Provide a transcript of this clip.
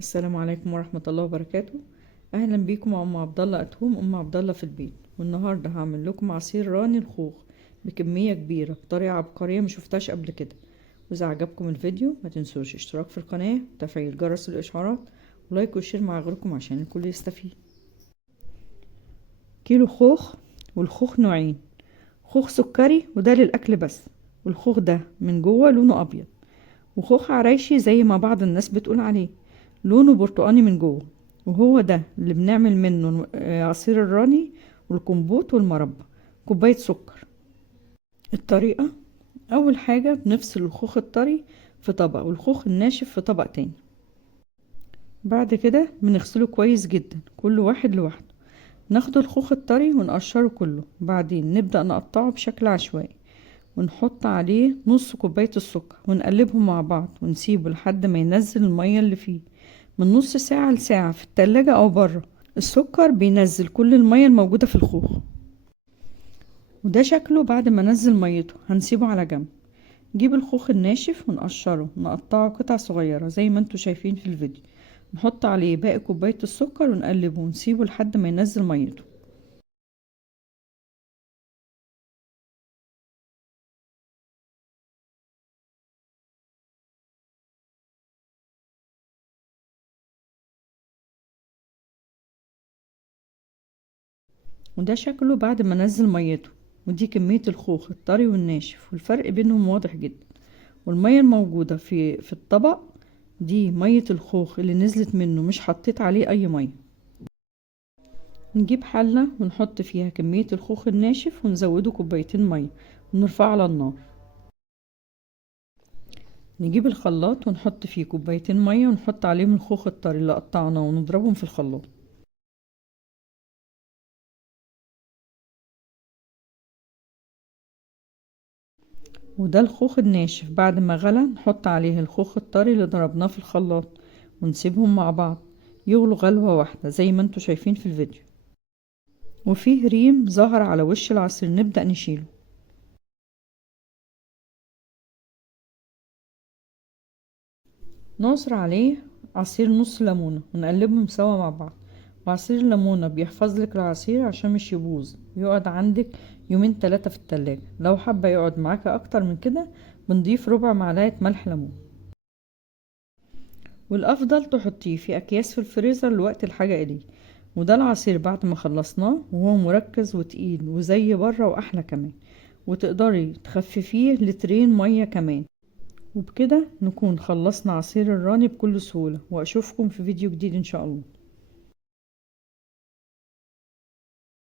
السلام عليكم ورحمة الله وبركاته. اهلا بيكم مع ام عبد الله اتهوم ام عبد الله في البيت. والنهارده هعمل لكم عصير راني الخوخ بكمية كبيرة بطريقة عبقرية ما شفتهاش قبل كده. واذا عجبكم الفيديو ما تنسوش اشتراك في القناة وتفعيل جرس الاشعارات ولايك وشير مع غيركم عشان الكل يستفيد. كيلو خوخ، والخوخ نوعين: خوخ سكري وده للاكل بس، والخوخ ده من جوه لونه ابيض، وخوخ عرايشي زي ما بعض الناس بتقول عليه لونه برتقاني من جوه، وهو ده اللي بنعمل منه عصير الراني والكمبوت والمربى. كوباية سكر. الطريقة: أول حاجة بنفصل الخوخ الطري في طبق والخوخ الناشف في طبق تاني. بعد كده بنغسله كويس جدا كل واحد لوحده. ناخد الخوخ الطري ونقشره كله، بعدين نبدأ نقطعه بشكل عشوائي ونحط عليه نص كوباية السكر ونقلبهم مع بعض ونسيبه لحد ما ينزل المية اللي فيه من نص ساعة لساعة في التلاجة أو بره. السكر بينزل كل المية الموجودة في الخوخ. وده شكله بعد ما نزل ميته، هنسيبه على جنب. نجيب الخوخ الناشف ونقشره نقطعه قطع صغيرة زي ما انتوا شايفين في الفيديو، نحط عليه باقي كوباية السكر ونقلبه ونسيبه لحد ما ينزل ميته. وده شكله بعد ما نزل ميته. ودي كمية الخوخ الطري والناشف، والفرق بينهم واضح جدا. والمية الموجودة في الطبق دي مية الخوخ اللي نزلت منه، مش حطيت عليه اي مية. نجيب حلة ونحط فيها كمية الخوخ الناشف ونزوده كوبايتين مية ونرفعه على النار. نجيب الخلاط ونحط فيه كوبايتين مية ونحط عليهم الخوخ الطري اللي قطعناه ونضربهم في الخلاط. وده الخوخ الناشف بعد ما غلى، نحط عليه الخوخ الطري اللي ضربناه في الخلاط ونسيبهم مع بعض يغلوا غلوة واحدة زي ما انتوا شايفين في الفيديو. وفيه ريم ظهر على وش العصير نبدأ نشيله. نعصر عليه عصير نص ليمونة ونقلبهم سوا مع بعض. وعصير الليمونة بيحفظ لك العصير عشان مش يبوظ، يقعد عندك يومين 3 في التلاجة. لو حابة يقعد معاك اكتر من كده بنضيف ربع معلقة ملح ليمون. والافضل تحطيه في اكياس في الفريزر لوقت الحاجة اليه. وده العصير بعد ما خلصناه وهو مركز وتقيل وزي بره واحلى كمان، وتقدري تخففيه لترين مية كمان. وبكده نكون خلصنا عصير الراني بكل سهولة، واشوفكم في فيديو جديد ان شاء الله.